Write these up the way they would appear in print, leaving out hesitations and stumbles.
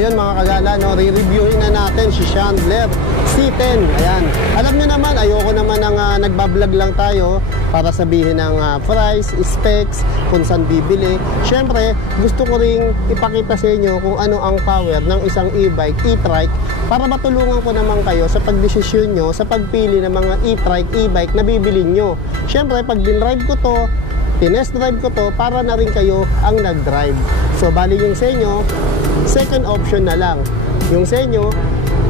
ayun mga kagala, no, re-reviewin na natin si Chandler C10. Ayan. Alam nyo naman, ayoko naman ng nagbablog lang tayo para sabihin ng price, specs, kung saan bibili. Siyempre, gusto ko ring ipakita sa inyo kung ano ang power ng isang e-bike, e-trike, para matulungan ko naman kayo sa pagdesisyon nyo, sa pagpili ng mga e-trike, e-bike na bibili nyo. Siyempre, pag dinrive ko to, tinest drive ko to, para na rin kayo ang nag-drive. So, bali yung sa inyo, second option na lang. Yung sa inyo,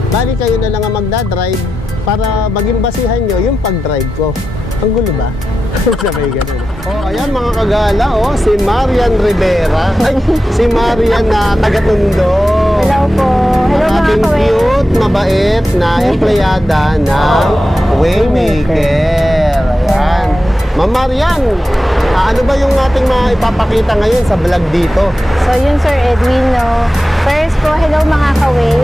bali kayo na lang ang magdadrive para maging basihan nyo yung pag-drive ko. Ang gulo ba? Sabay ganun. Oh, ayan mga kagala, oh, si Marian Rivera. Ay, si Marian na taga-Tondo. Hello po. Hello mga ating kawin. cute, mabait na empleyada ng Waymaker. Ayan. Ma'am Marian, ano ba yung ating maipapakita ngayon sa vlog dito? So yun Sir Edwin, no. First po, hello mga kaway,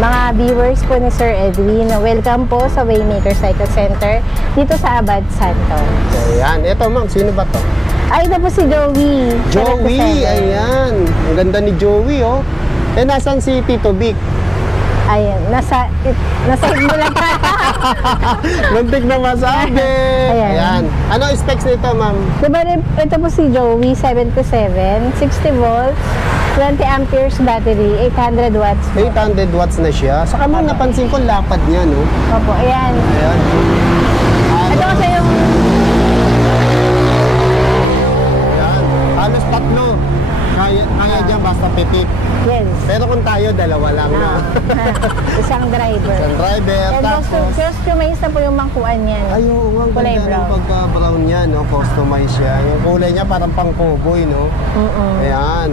mga viewers po ni Sir Edwin. Welcome po sa Waymaker Cycle Center dito sa Abad Santos. Ayan, eto ma'am, sino ba to? Ay, ito po si Joey. Joey, ayan. Ang ganda ni Joey, oh. Eh, nasan si Tito Vic? Ayan, nasa mo lang. Muntik na masabi. Ayan. Ano specs nito, ma'am? Diba, ito po si Joey, 77, 60 volts, 20 amperes battery, 800 watts po. 800 watts na siya. Saka ma'am, napansin ko lapad niya, no? Opo, ayan. Ayan. Ito kasi yung... Ayan. Halos tatlo. Kaya dyan basta pitik. Yes. Pero kung tayo, dalawa lang na. Isang driver. Isang driver, And tapos... customize na po yung mangkuan niyan. Ay, oo, ang Kulay ganda brown. ng pagka-brown niya, no? Customize siya. Yung kulay niya parang pang-cowboy, no? Ayan.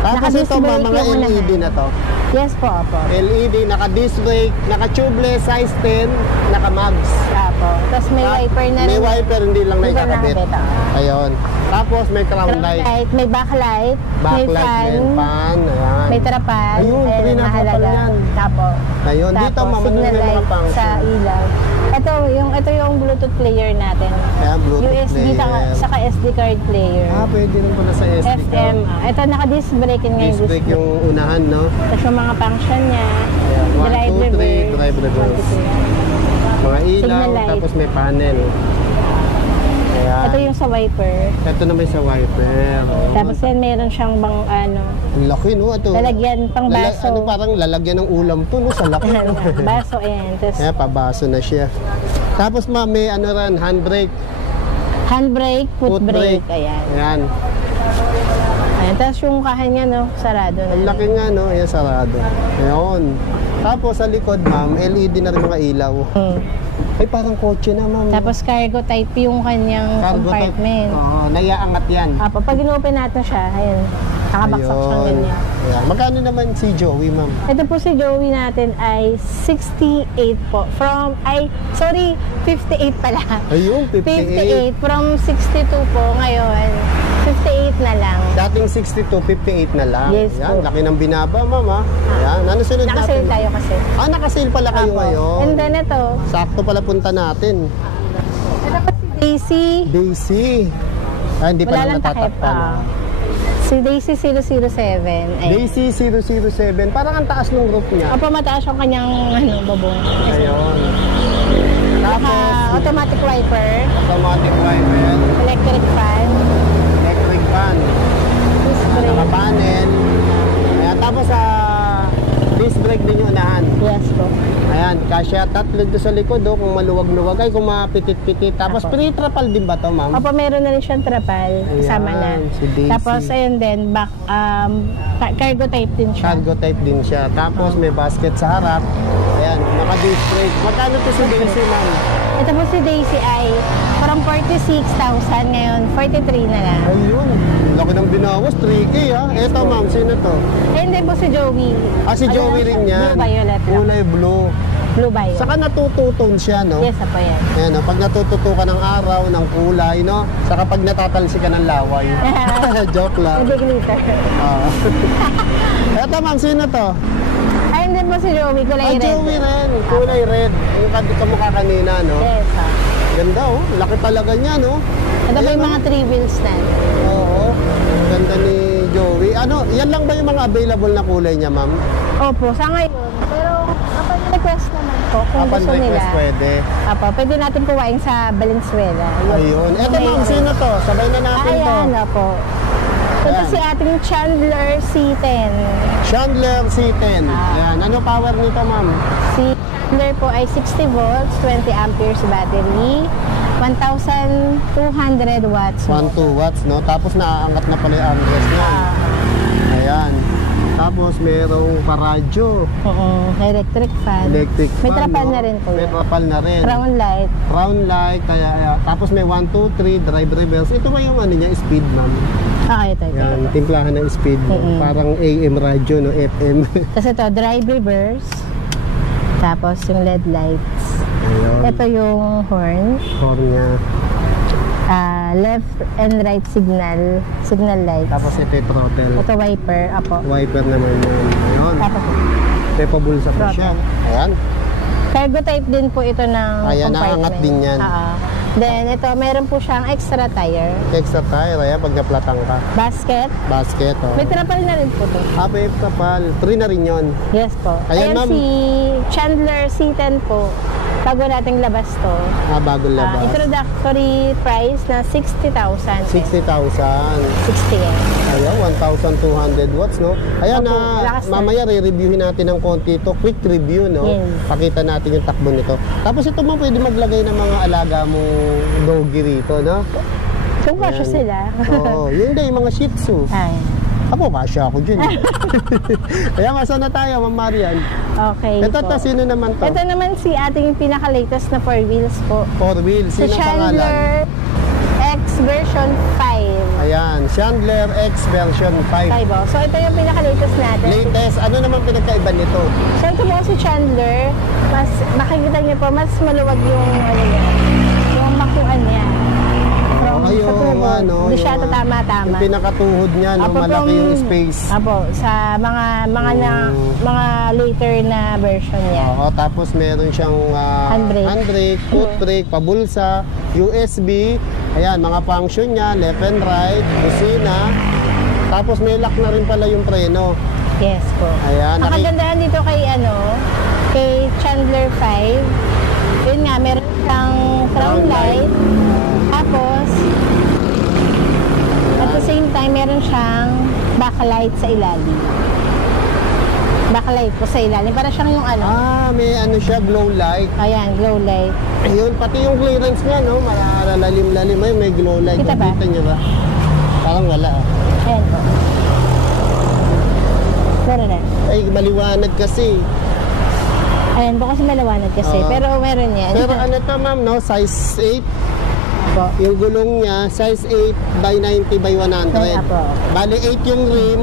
Tapos ito, Naka-disc brake mga yung LED unahan. na to. Yes po, opo. LED, naka-disc brake, naka-tubeless, size 10, naka-mags. Opo. Tapos may wiper na rin. May wiper, hindi lang na Hindi lang ikakabit. nakabit, Ayun. Tapos may crown light. May backlight, may Backlight, fan, may fan. Ayan. may trapal. Ayun, free na mahalaga. trapal yan. Tapo. Ayun, dito Tapos, ma'am, ano signal may mga light function? sa ilaw. Ito yung Bluetooth player natin. Ayan, Bluetooth USB player. saka SD card player. Pwede rin pala sa SD FM. card. Ito naka-disc brake yun ngayon. Disc brake yung unahan, no? Tapos yung mga function niya. Ayan, 1, 2, 3, drive reverse. Mga ilaw, Signal light. tapos may panel. Ayan. Ito yung sa wiper. Ito naman sa wiper. Tapos yan meron siyang ano, Ang laki, no? Ito. lalagyan pang baso. Ano parang lalagyan ng ulam to, no? Sa laki, no? Baso, ayan. Tapos Kaya pabaso na siya. Tapos ma'am, may ano rin, handbrake. handbrake, foot brake. Ayan. Ayan. Ayan. Tapos yung kahan niya, no, sarado na. Ang laki nga, no? Ayan, sarado. Ayan. Tapos sa likod, ma'am, LED na rin mga ilaw. Ay, parang kotse na, ma'am. Tapos cargo type yung kanyang compartment. Oo, naiaangat yan. Pag in-open natin siya, ayan. Nakabaksak siyang Ayun. ganyan. Ayan. Magkano naman si Joey, ma'am? Ito po si Joey natin ay 68 po. 58 pala. Ayun, 58. 58 from 62 po ngayon. 58 na lang. Dating 62, 58 na lang. Yes Ayan, po. laki ng binaba, ma'am, ha? Ayan, ano sunod natin? Nakasale tayo kasi. Nakasale pala kayo Apo. ngayon. And then ito. Sakto pala punta natin. Ito po si Daisy. Daisy. Hindi pa Wala lang lang takip. natatakpan. Si Daisy 007. Ay. Daisy 007. Parang ang taas ng group niya. Opo, mataas yung kanyang babong. Ayun. Naka automatic wiper, Automatic wiper, electric fan, electric fan, disc brake. naka-panel. Ayan, tapos sa disc brake din yung unahan. Yes po. Ayan, kasya tatlo doon sa likod, kung maluwag-luwag ay kung mapitit-pitit. Tapos Apo. pre-trapal din ba to, ma'am? Opo, meron na rin siyang trapal. Kasama na. si Daisy. Tapos, ayun din, cargo type din siya. Cargo type din siya. Tapos may basket sa harap. Ayan, naka-disc brake. Magkano to si Daisy, ma'am? Ito po si Daisy ay from 46,000 ngayon, 43 na lang. Ayun, laki ng binawas, 3K ha. Eto ma'am, sino to? Ayun din po si Joey. Si Joey rin yan. Blue violet lang. Kulay blue. Blue violet. Saka natututone siya, no? Yes, apo yan. Ayan, pag natututo ka ng araw, ng kulay, no? Saka pag natatalsi ka ng laway. Joke lang. Hindi glitter. Eto ma'am, sino to? Ayun din po si Joey, kulay red. Joey rin. Kulay red. Yung kamukha kanina, no? Yes, ha. Ganda, oh. Laki talaga niya, no? Ito po Ayan, yung oh. mga 3 wheels na. Oo. oh. Ganda ni Joey. Ano, yan lang ba yung mga available na kulay niya, ma'am? Opo, sa ngayon. Pero upon request naman po, kung Upon gusto request nila. pwede. Opo, pwede natin kuwain sa Valenzuela. Ayun. Eto ma'am, sino to? Sabay na natin to. Ayan, opo. Ito Ayan. si ating Chandler C10. Chandler C10. Ayan. Ano power nito, ma'am? Si Chandler po ay 60 volts, 20 amperes battery, 1,200 watts. 1-2 watts, no? Tapos naaangat na pala yung armrest niya. Ayan. Tapos merong paradyo. Electric fan. Electric fan, May trapal no? na rin po May yan. trapal na rin. Crown light. Crown light. Tapos may 1, 2, 3, drive reverse. Ito ba yung ano niya? Speed, ma'am? Ito. Yan, timplahan ng speed. Parang AM radyo, no? FM. Tapos ito, drive reverse. Tapos yung LED lights. Ayun. Ito yung horn. Horn niya. Left and right signal lights. Tapos ito yung throttle. Ito wiper, apo. Wiper naman yun. Ayun. Tapos Ito yung pabulsa po siya. Ayan. cargo type din po ito ng Ayan, compartment. naangat din yan. Then ito, meron po siyang extra tire. Extra tire, ayan, pag naplatang ka. Basket. Basket, oh. May trapal na rin po to. May kapal. 3 na rin yun. Yes po. Ayan, Ayan ma'am. si Chandler C10 po. Bago nating labas to. Bagong labas. Introductory price na 60,000. 60,000. 60 yan. Ayan, 1,200 watts, no? Ayan, Opo, lakas na. mamaya re-reviewin natin ng konti ito. Quick review, no? Yes. Pakita natin yung takbo nito. Tapos ito mo pwede maglagay ng mga alaga mong doggy rito, no? Kung kasya sila. Oo, yun din, yung mga Shih Tzu. Ay. Ako, kasya ako dyan. Kaya masa na tayo, Ma'am Marian. Okay Ito, po. sino naman to? Ito naman si ating pinaka-latest na 4 wheels po. 4 wheels. Si Sino pangalan? Chandler X version 5. Ayan, Chandler X version 5. 5 oh. So ito yung pinaka-latest natin. Latest, ano naman pinagkaiba nito? So ito po si Chandler, mas makikita niyo po, mas maluwag yung ano niya, yung makuan niya. From Ayun, sa tuhod. ano, Hindi siya yung- tatama-tama. Yung pinakatuhod niya, no? Apo, Malaki yung from- space. Apo, sa mga later na version niya. Oo, tapos meron siyang Handbrake. foot brake, pabulsa, USB, ayan, mga function niya, left and right, busina. Tapos may lock na rin pala yung preno. Yes po. Ayan, Ang kagandahan dito kay Chandler 5, yun nga, meron siyang crown light, tapos, at the same time, meron siyang backlight sa ilalim. Backlight po sa ilalim, para siyang yung may ano siya, glow light. ayan, glow light. Ayun, pati yung clearance niya, no? Malalalim-lalim. Ay, may glow light. Kita ba? Nakita niyo ba? Parang wala. Ayan po. Meron na. Ay, maliwanag kasi. Ayan po kasi malawanag kasi, pero meron yan. Pero ano to, ma'am, no? Size 8. po. Yung gulong niya, size 8 by 90 by 100. Ay, apo. Bali, 8 yung rim,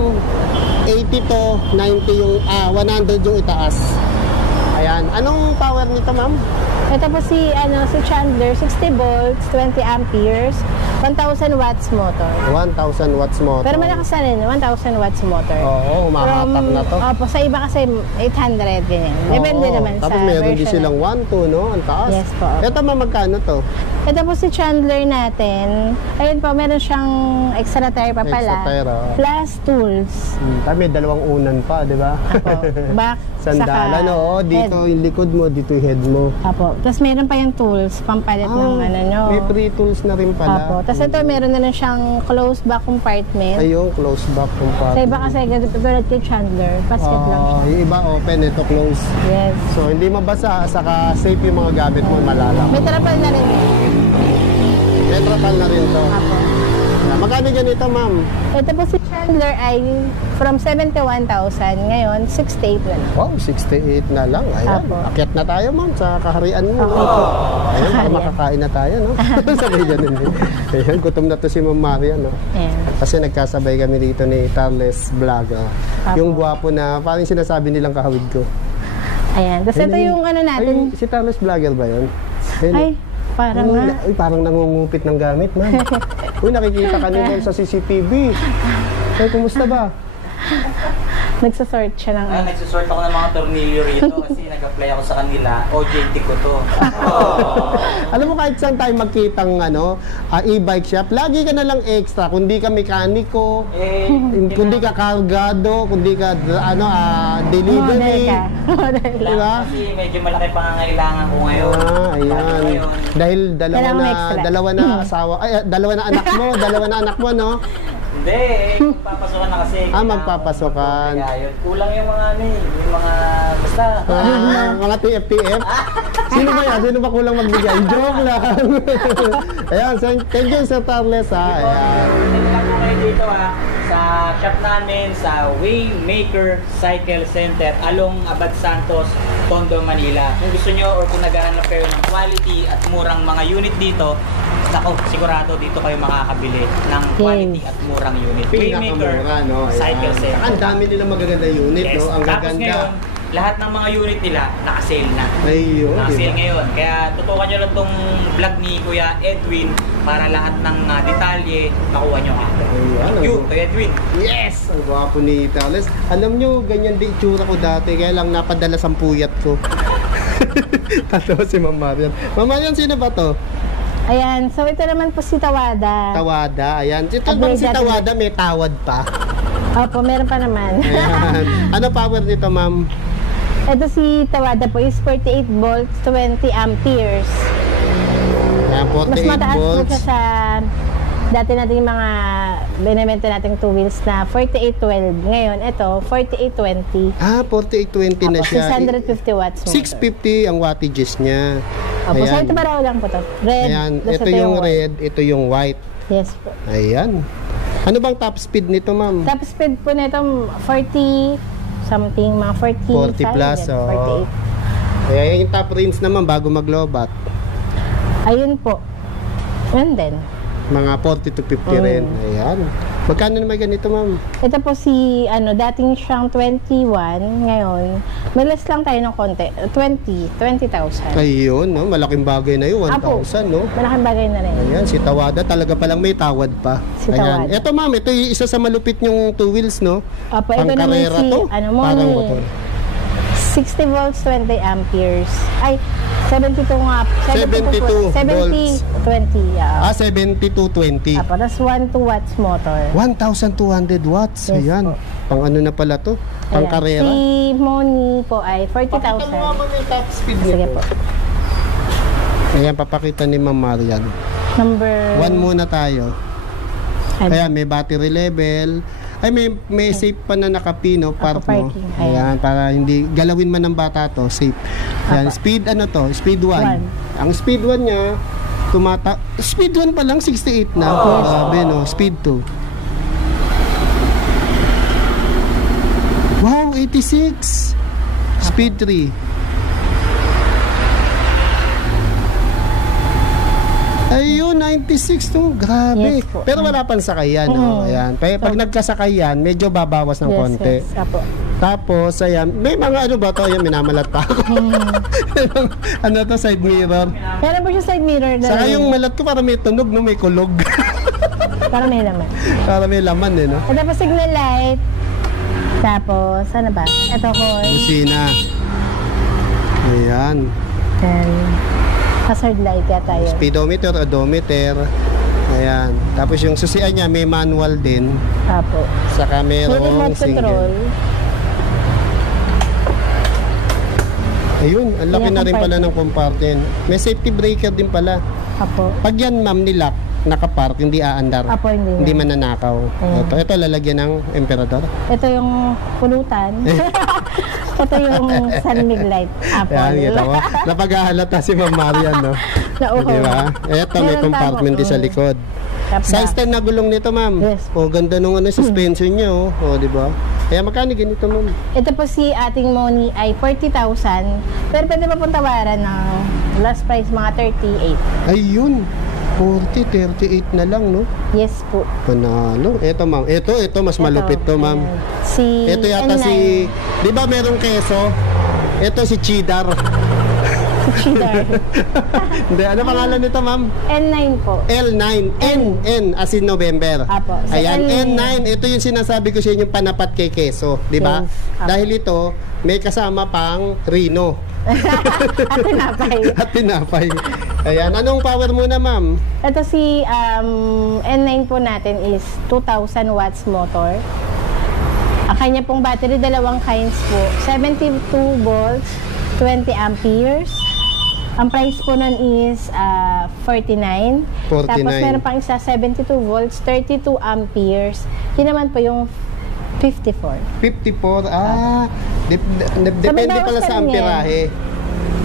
80 to, 90 yung, 100 yung itaas. Ayan. Anong power nito, ma'am? Ito po si Chandler, 60 volts, 20 amperes, 1,000 watts motor. 1,000 watts motor. Pero malakas na rin, 1,000 watts motor. Oo, humahatak na to. Opo, sa iba kasi 800, ganyan. Depende Oo. naman Tapos sa meron din version. silang 1, 2, no? Ang taas. Yes po. Ito, ma'am, magkano to? Ito po si Chandler natin. Ayun po, meron siyang extra tire pa pala. Extra tire, oo. Plus tools. May dalawang unan pa, di ba? Apo, back, Sandalan, saka oo. Dito head. yung likod mo, dito yung head mo. Apo. Tapos meron pa yung tools, pampalit ng nyo. May free tools na rin pala. Apo. Tapos ito, meron na rin siyang closed back compartment. Ayun, close back compartment. Sa iba kasi, tulad kay Chandler, basket lang siya. Yung iba open, ito close. Yes. So, hindi mabasa, saka safe yung mga gamit mo, malalang. May trapal na rin. Metrotal na rin to. Apo. Magkano ganito, ma'am? Ito po si Chandler ay from 71,000, ngayon 68 na lang. Wow, 68 na lang. Ayan, Apo. akyat na tayo, ma'am, sa kaharian mo. Okay. Ayan, baka Kaharian. makakain na tayo, no? Sabi ganun. Ayan, gutom na to si Ma'am Maria, no? Ayan. Kasi nagkasabay kami dito ni Tarles Vlog. Apo. Yung gwapo na, parang sinasabi nilang kahawig ko. Ayan. Tapos ito yung natin. Ay, si Tarles Vlogger ba yun? Ayun, Ay, parang nga. Uy, parang nangungupit ng gamit, ma'am. Uy, nakikita ka nila sa CCTV. Ay, kumusta ba? Nagsasort siya ng... Nagsusort ako ng mga tornilyo rito kasi nag-apply ako sa kanila. OJT ko to. Alam mo, kahit saan tayo magkitang e-bike shop, lagi ka na lang extra. Kundi ka mekaniko, kundi ka kargado, kundi ka delivery. Model ka. Diba? Kasi medyo malaki pangangailangan ko ngayon. Ayan. Dahil dalawa na asawa, dalawa na anak mo, no? Hindi, magpapasokan na kasi. Magpapasokan. Kaya yun, kulang yung mga yung mga, basta. Mga TF-TF? Sino ba yan? Sino ba kulang magbigay? Joke lang. Ayan, thank you Sir Tarles, ha. Ayan. Hindi lang po kayo dito, ha, sa shop namin, sa Waymaker Cycle Center, along Abad Santos, Tondo, Manila. Kung gusto nyo or kung naghahanap kayo ng quality at murang mga unit dito, ako, sigurado dito kayo makakabili ng quality at murang unit. Waymaker Pinakamura, no? Cycle Center. Ang dami nilang magaganda unit, Yes. no? Ang Tapos gaganda. ngayon, lahat ng mga unit nila naka-sale na. Ayun, Naka-sale diba? ngayon. Kaya tutukan nyo lang tong vlog ni Kuya Edwin para lahat ng detalye makuha nyo agad. Ayun, Thank you, Kuya Edwin. Yes! Ang gwapo ni Tarles. Alam nyo, ganyan din itsura ko dati, kaya lang napadalas ang puyat ko. Tatawa si Ma'am Marian. Ma'am Marian, sino ba to? Ayan, so ito naman po si Tawada. Tawada, ayan. Ito bang si Tawada may tawad pa? Opo, meron pa naman. Ayan. Ano power nito, ma'am? Ito si Tawada po is 48 volts, 20 amperes. Ayan, 48 Mas mataas po volts. siya sa dati nating mga binibenta nating 2 wheels na 4812. Ngayon, ito, 4820. 4820 na Opo, siya. 650 watts motor. 650 ang wattages niya. Opo, so Ayan. ito pareho lang po to. Red. Ayan, tapos ito yung red, ito yung white. Yes po. Ayan. Ano bang top speed nito, ma'am? Top speed po nito 40 something, mga 40 40 plus, oh. 48. Ayan, yung top range naman bago mag-lobat. Ayun po. And then, Mga 40 to 50 rin. Ayan. Magkano naman ganito, ma'am? ito po si, dating siyang 21, ngayon, may less lang tayo ng konti. 20,000. Ayun, no? Malaking bagay na yun. Apo. 1,000, no? Malaking bagay na rin. Ayan, si Tawada talaga palang may tawad pa. Si Ayan. Tawada. Ito, ma'am, ito yung isa sa malupit yung two wheels, no? Opo, ito naman Pangkarera si, to? Parang Moni. motor. 60 volts, 20 amperes. Ay, 72 nga. 72 70, 20. Ah, 7220. Apo, tas 1 2 watts motor. 1,200 watts. Yes Ayan. po. Pang ano na pala to? Pang Ayan. karera. Si Moni po ay 40,000. yung top speed Sige po. Ayan, papakita ni Ma'am Marian. Number... 1 muna tayo. Ay, Ayan, may battery level. Ay, may safe pa na nakapino, park mo. parking. Ayan, para hindi galawin man ng bata to, safe. Ayan, Apa. speed ano to? Speed 1. One. Ang speed 1 niya, speed 1 pa lang, 68 na. Grabe, no? Speed 2. Wow, 86. Speed 3. Ayun, 96 to. Grabe. Yes po. Pero wala pang sakayan, no? Ayan. Pag nagkasakayan, medyo babawas ng konti. Yes, apo. Tapos, ayan, may mga ano ba to? Ayan, minamalat pa ako. Ano to, side mirror. Meron po siya side mirror. Saka yung malat ko para may tunog, no? May kulog. Para may laman. Para may laman, eh, no? Ito po signal light. Tapos, ano ba? Ito ko. Busina. Ayan. Then, hazard light yata yun. Speedometer, odometer. Ayan. Tapos yung susian niya, may manual din. Apo. Saka May merong remote control. single. Ayun, ang laki Ayan, na rin pala compartment. ng compartment. May safety breaker din pala. Apo. Pag yan, ma'am, nilak, nakapark, hindi aandar. Apo, hindi na. Hindi mananakaw. Ayan. Ito lalagyan ng emperador. Ito yung pulutan. Ito yung sunmig light. Apo. Ayan, kita mo. Napaghahalata si Ma'am Marian, no? Nauho. Di ba? Ito, may Meron compartment tamo. din sa likod. Size 10 na gulong nito, ma'am. Yes. O, ganda nung ano, suspension niya, oh. O, di ba? Kaya magkano ganito, ma'am? Ito po si ating Moni ay 40,000. Pero pwede pa pong tawaran ng last price mga 38. Ayun. 40, 38 na lang, no? Yes po. Panalo. Ito, ma'am. Ito, mas malupit to, ma'am. Si Ito yata M9. si... Di ba merong keso? Ito si Cheddar. Cheddar. Hindi, ano pangalan nito, ma'am? N9 po. L9, N as in November. Apo. So, Ayan, N9. N9, ito yung sinasabi ko sa inyo, panapat kay keso, di ba? Yes. Apo. Dahil ito, may kasama pang Rino. At tinapay. At tinapay. Ayan, anong power muna, ma'am? Ito si N9 po natin is 2,000 watts motor. Ang kanya pong battery, dalawang kinds po. 72 volts, 20 amperes. Ang price po nun is 49. 49. Tapos meron pang isa, 72 volts, 32 amperes. Yun naman po yung 54. 54, depende bawas pala sa ka rin amperahe.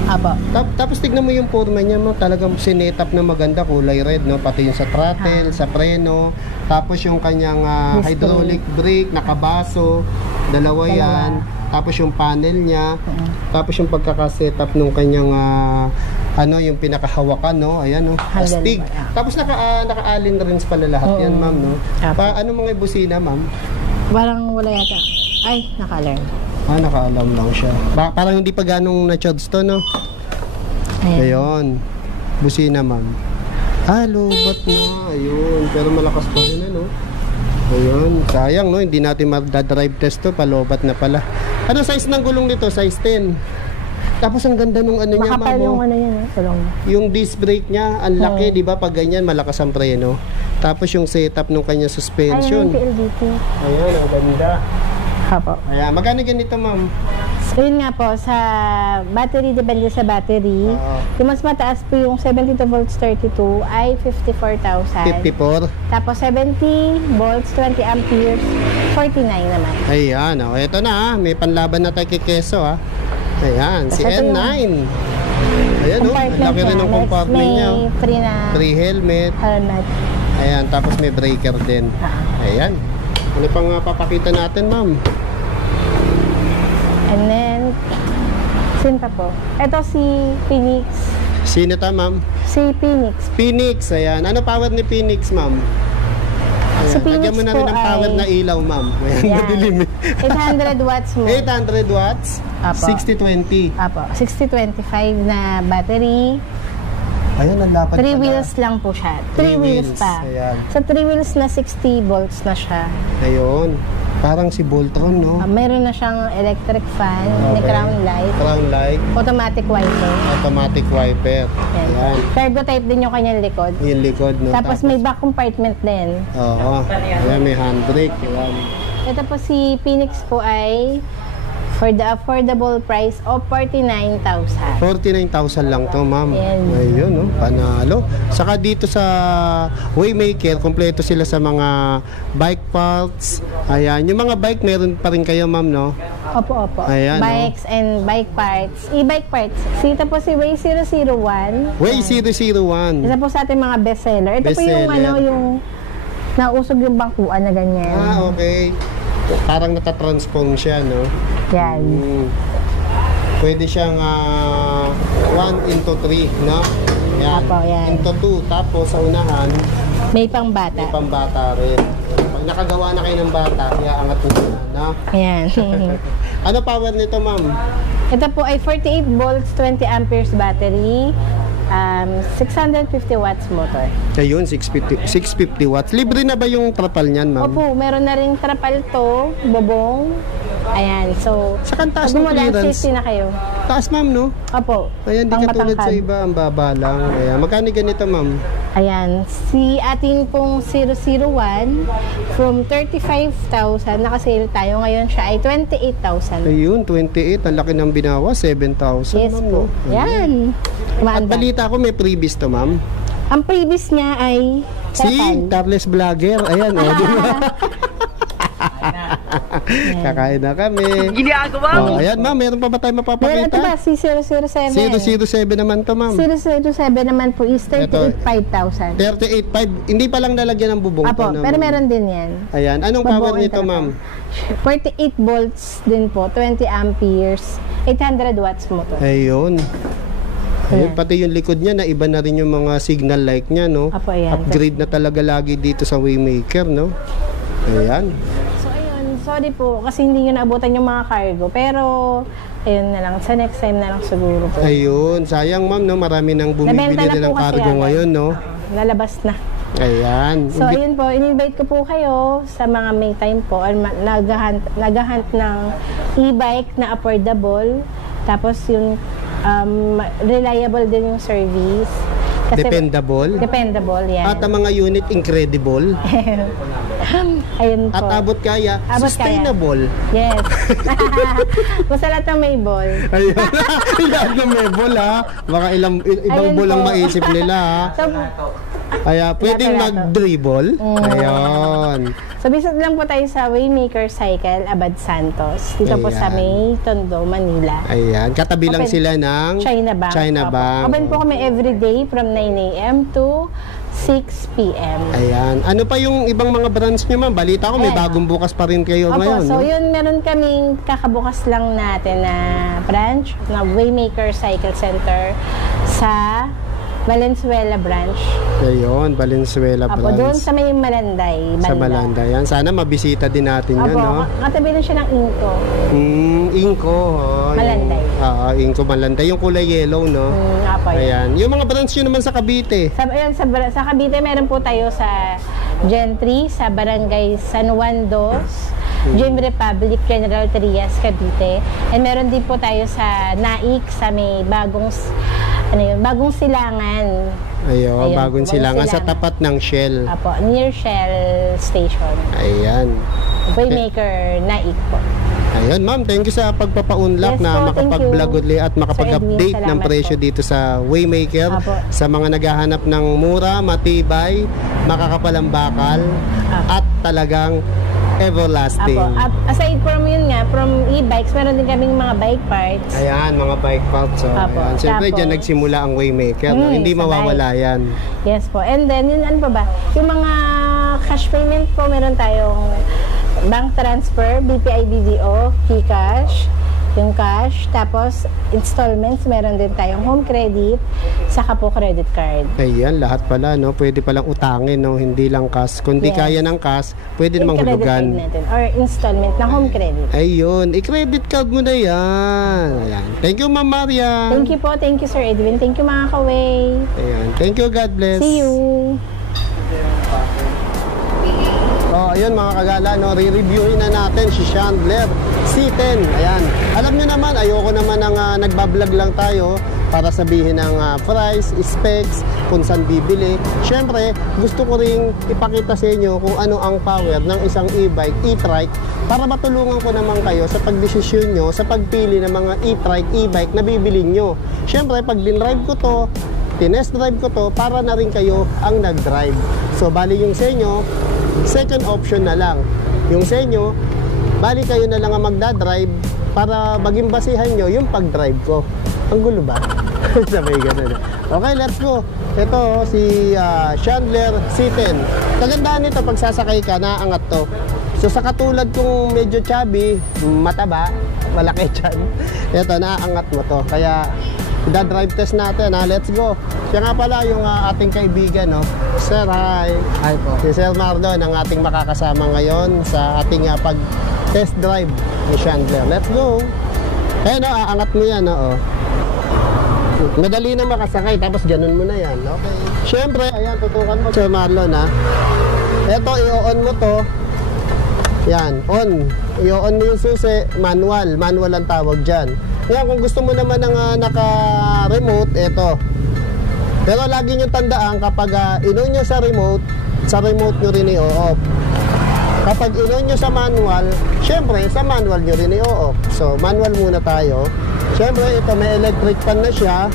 Apo. Tapos tignan mo yung forma niya, mo talagang sinetup na maganda, kulay red, no? Pati yung sa throttle, sa preno, tapos yung kanyang Display. hydraulic brake, nakabaso, dalawa yan. Tapos yung panel niya, tapos yung pagkaka-setup nung kanyang yung pinakahawakan, no? Ayan, no? Handle Astig. bar, Tapos naka-allen rings pala lahat yan, ma'am, no? Apo. Ano mga busina, ma'am? Parang wala yata. Ay, naka-alarm. Nakaalam lang siya. Parang hindi pa ganong na-charge to, no? Ayun. Busina, ma'am. Lobat na. Ayun. Pero malakas pa rin, ano? Ayun. Sayang, no? Hindi natin ma-drive test to. Palobat na pala. Ano size ng gulong nito? Size 10. Tapos ang ganda nung ano niya, Makapal ma'am. yung ano yun, tulong. Yung disc brake niya, ang laki, di ba? Pag ganyan, malakas ang preno. Tapos yung setup nung kanyang suspension. Ayun yung PLDT. Ayun, ang ganda. Apo. Ayan. Magkano ganito, ma'am? So, yun nga po, sa battery, depende sa battery. Yung mas mataas po yung 72 volts 32 ay 54,000. 54. Tapos 70 volts 20 amperes, 49 naman. Ayan, ito na may panlaban na tayo kay Keso Ayan, si Ito N9. Ayan, laki rin ng compartment niya. May free na Free helmet. helmet. Ayan, tapos may breaker din. Ayan. Ano pang papakita natin, ma'am? And then, sin pa po. Ito si Phoenix. Sino ta, ma'am? Si Phoenix. Phoenix, ayan. Ano power ni Phoenix, ma'am? Si Phoenix lagyan mo na rin po ng power ay- na ilaw, ma'am. Ayan, Yan. madilim. 800 watts mo. 800 watts, Apo. 6020. Apo, 6025 na battery. Ayan, ang lapad 3 pala. wheels lang po siya. 3 wheels wheels, pa. ayan. Sa 3 wheels na 60 volts na siya. Ayun. Parang si Voltron, no? Meron na siyang electric fan, may Okay. crown light, Crown light, automatic wiper. automatic wiper. Yan. Ayan. Cargo type din yung kanyang likod. Yung likod, no? Tapos may back compartment din. Oo. Ayan, may handbrake. Ayan. Ito po si Phoenix po ay for the affordable price of 49,000. 49,000 lang to, ma'am. Ayan. Ayun, no? Panalo. Saka dito sa Waymaker, kompleto sila sa mga bike parts. Ayan. Yung mga bike, meron pa rin kayo, ma'am, no? Opo, opo. Ayan, Bikes and bike parts. E-bike parts. Ito po si Way 001. Way 001. Isa po sa ating mga bestseller. Ito po yung Bestseller. yung nausog yung bangkuan na ganyan. Okay. Parang natatransform siya, no? Yan. Pwede siyang 1 into 3, no? Yan. Apo, yan. Into 2. Tapos sa unahan, May pangbata. may pambata rin. Pag nakagawa na kayo ng bata, iaangat mo siya, no? Ayan. Ano power nito, ma'am? Ito po ay 48 volts, 20 amperes battery. 650 watts motor. Ayun, 650 watts. Libre na ba yung trapal niyan, ma'am? Opo, meron na rin trapal to, bobong. Ayan, so Saka ang taas pag ng umulan, clearance. safety na kayo. Taas, ma'am, no? Opo, Ayan, di pang katulad sa matangkad. iba, ang baba lang. Ayan, magkano ganito, ma'am? Ayan, si ating pong 001 from 35,000, nakasale tayo ngayon siya ay 28,000. Ayun, 28. Ang laki ng binawa, 7,000, Yes ma'am, po. no? Yan. At Maanda. balita ko, may freebies to, ma'am. Ang previous niya ay Si trapal. Tarles Vlogger. Ayan, di ba? Kakain na kami. Ginagawa Ayan, ma'am, meron pa ba tayo Meron ito ba? mapapakita? Si 007. 007 naman to, ma'am. 007 naman po is 38,500. 38.5. Hindi pa lang nalagyan ng bubong Apo, to, no, pero ma'am? meron din yan. Ayan, anong power Babuoin nito, ka na ma'am? po. 48 volts din po, 20 amperes, 800 watts motor. Ayun. Ayun, Ayan. pati yung likod niya, na iba na rin yung mga signal light niya, no? Apo, ayan. Upgrade na talaga lagi dito sa Waymaker, no? Ayan. So ayun, sorry po kasi hindi nyo naabutan yung mga cargo. Pero, ayun na lang. Sa next time na lang siguro po. Ayun, sayang ma'am, no? Marami nang bumibili Nabenta na nilang po kasi cargo agad. ngayon, no? Lalabas na. Ayan. So, ayun po, in-invite ko po kayo sa mga may time po or naghahunt ng e-bike na affordable. Tapos yung reliable din yung service. Dependable. Dependable, yan. At ang mga unit incredible. Ayun po. At abot kaya, Abot sustainable. Yes. Basta lahat ng may ball. Ayun. Lahat ng may ball, ha? Baka ibang Ayun ball ang po. maisip nila, ha? So, Kaya pwedeng Lato-lato. mag-dribble. Ayun. so visit lang po tayo sa Waymaker Cycle, Abad Santos. Dito po sa Ayan. May Tondo, Manila. Ayan. Katabi lang Open. sila ng China Bank. China Opo. Bank. Open po kami everyday from 9 a.m. to 6 p.m. Ayan. Ano pa yung ibang mga branch nyo, ma'am? Balita ko may Ayan. bagong bukas pa rin kayo Opo, ngayon. so no? yun, meron kaming kakabukas lang natin na branch na Waymaker Cycle Center sa Valenzuela branch. Ayun, Valenzuela Opo, doon branch. sa may Malanday. Sa banda. Malanda. Yan. Sana mabisita din natin yan, Opo, no? katabi lang siya ng Inco. Inko. Oh, Malanday. Inko Malanday. Yung kulay yellow, no? Opo, yun. Ayan. Yung mga branch nyo naman sa Cavite. Sa Cavite, meron po tayo sa Gentry, sa Barangay San Juan Dos, Gym Republic, General Trias, Cavite. And meron din po tayo sa Naik, sa may bagong silangan. Ayun, Ayun, bagong silangan sa silangan. tapat ng Shell. Apo, near Shell Station. Ayan. Waymaker Naik po. Ayun, ma'am, thank you sa pagpapaunlak Yes na po, thank makapag-vlog you. ulit at makapag-update Sir Edwin, ng salamat presyo po. dito sa Waymaker. Apo. Sa mga naghahanap ng mura, matibay, makakapalang bakal, at talagang everlasting. Apo, aside from yun nga, from e-bikes, meron din kaming mga bike parts. Ayan, mga bike parts. So, Apo. ayan. Siyempre, Tapos- dyan nagsimula ang Waymaker. No? Hindi sa mawawala bike. yan. Yes po. And then, yun ano pa ba? Yung mga cash payment po, meron tayong bank transfer, BPI BDO, Gcash, yung cash. Tapos, installments, meron din tayong home credit, saka po credit card. Ayan, lahat pala, no? Pwede palang utangin, no? Hindi lang cash. Kung di Yes. kaya ng cash, pwede Yung namang credit hulugan. card natin, or installment na home credit. Ayun, i-credit card mo na yan. Ayan. Thank you, Ma'am Maria. Thank you po. Thank you, Sir Edwin. Thank you, mga kaway. Ayan. Thank you, God bless. See you. Oh, ayun mga kagala, no, re-reviewin na natin si Chandler C10. Ayan. Alam niyo naman, ayoko naman ng nagbablog lang tayo para sabihin ng price, specs, kung saan bibili. Siyempre, gusto ko ring ipakita sa inyo kung ano ang power ng isang e-bike, e-trike, para matulungan ko naman kayo sa pagdesisyon nyo, sa pagpili ng mga e-trike, e-bike na bibili nyo. Siyempre, pag dinrive ko to, tinest drive ko to, para na rin kayo ang nag-drive. So, bali yung sa inyo, second option na lang. Yung sa inyo, bali kayo na lang ang magdadrive para maging basihan nyo yung pag-drive ko. Ang gulo ba? Sabay ganun. Okay, let's go. Ito si Chandler C10. Kagandaan nito, pag sasakay ka, naaangat to. So sa katulad kung medyo chubby, mataba, malaki dyan, ito, naaangat mo to. Kaya da-drive test natin, ha? Let's go. Siya nga pala yung ating kaibigan, no? Sir, hi. Hi po. Si Sir Mardon ang ating makakasama ngayon sa ating pag-test drive ni Chandler. Let's go. Ayan, aangat mo yan, oo. Madali na makasakay, tapos ganun mo na yan. Okay. Siyempre, ayan, tutukan mo, Sir Marlon, ha. Ito, i-on mo to. Yan, on. I-on mo yung susi, manual. Manual ang tawag dyan. Ngayon, kung gusto mo naman ng naka-remote, ito. Pero lagi nyo tandaan, kapag in-on nyo sa remote nyo rin i-off. Kapag in-on nyo sa manual, syempre, sa manual nyo rin i-off. So, manual muna tayo. Syempre, ito may electric fan na siya.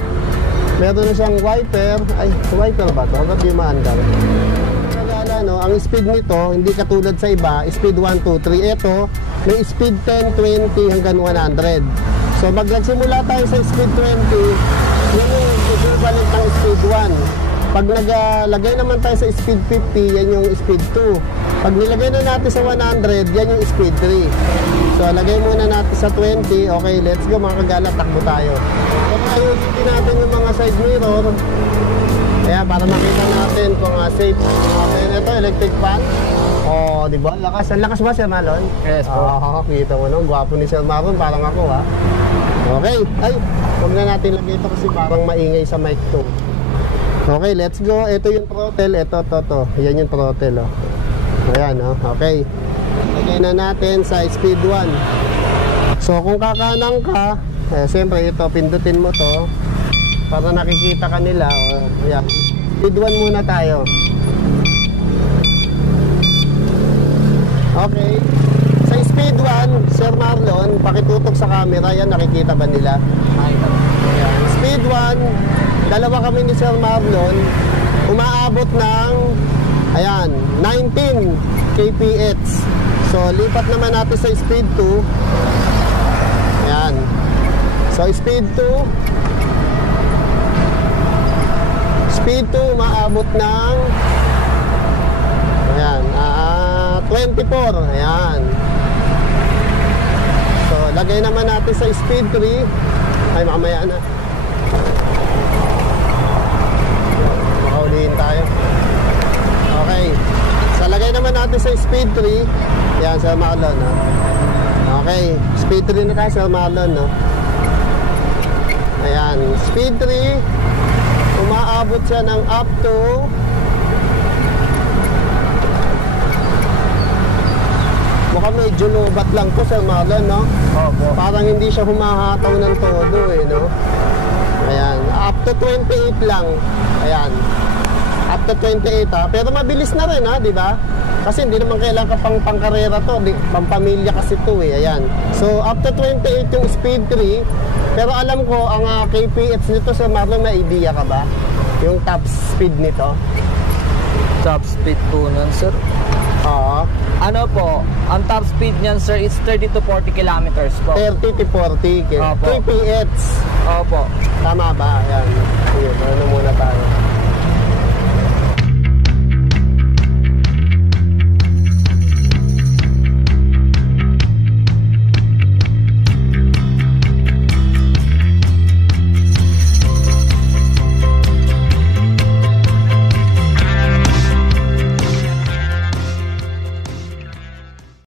Meron na siyang wiper. Ay, wiper ba ito? Ba't di maandar? Kagala, no? Ang speed nito, hindi katulad sa iba, speed 1, 2, 3. Ito, may speed 10, 20 hanggang 100. So, pag nagsimula tayo sa speed 20, yan yung equivalent ng speed 1. Pag naglagay naman tayo sa speed 50, yan yung speed 2. Pag nilagay na natin sa 100, yan yung speed 3. So, lagay muna natin sa 20. Okay, let's go mga kagala, takbo tayo. So, ayusin natin yung mga side mirror. Ayan, para makita natin kung safe. Ayan, ito, electric fan. Oh, di ba? Lakas. Ang lakas ba, Sir Marlon? Yes po. Kita mo, no? Gwapo ni Sir Marlon, parang ako, ha? Okay. Ay, huwag na natin lagay ito kasi parang maingay sa mic to. Okay, let's go. Ito yung throttle. Ito, to. Yan yung throttle, oh. Ayan, oh. Okay. Lagay na natin sa speed 1. So, kung kakanang ka, siyempre ito, pindutin mo to para nakikita ka nila. Oh. Ayan. Speed 1 muna tayo. Okay. Sa speed 1, Sir Marlon, pakitutok sa camera. Yan, nakikita ba nila? Makita mo. Ayan. Speed 1, dalawa kami ni Sir Marlon, umaabot ng, ayan, 19 kph. So, lipat naman natin sa speed 2. Ayan. So, speed 2. Speed 2, umaabot ng, ayan, 24. Ayan. So, lagay naman natin sa speed 3. Ay, mamaya na. Makaulihin tayo. Okay. So, lagay naman natin sa speed 3. Yan, Sir Marlon, no? Okay. Speed 3 na tayo, Sir Marlon, no? Ayan. Speed 3. Umaabot siya ng up to mukhang medyo lubat lang po, Sir Marlon, no? Opo. Parang hindi siya humahataw ng todo, no? Ayan. Up to 28 lang. Ayan. Up to 28, ha? Pero mabilis na rin, ha? Di ba? Kasi hindi naman kailangan ka pang pangkarera to. Pampamilya kasi to, eh. Ayan. So, up to 28 yung speed 3. Pero alam ko, ang kph nito, Sir Marlon, may idea ka ba? Yung top speed nito? Top speed po nun, sir. Oo. Ano po, ang top speed niyan, sir, is 30 to 40 kilometers po. 30 to 40 Opo. kph. Opo. Tama ba? Ayan. Sige, ano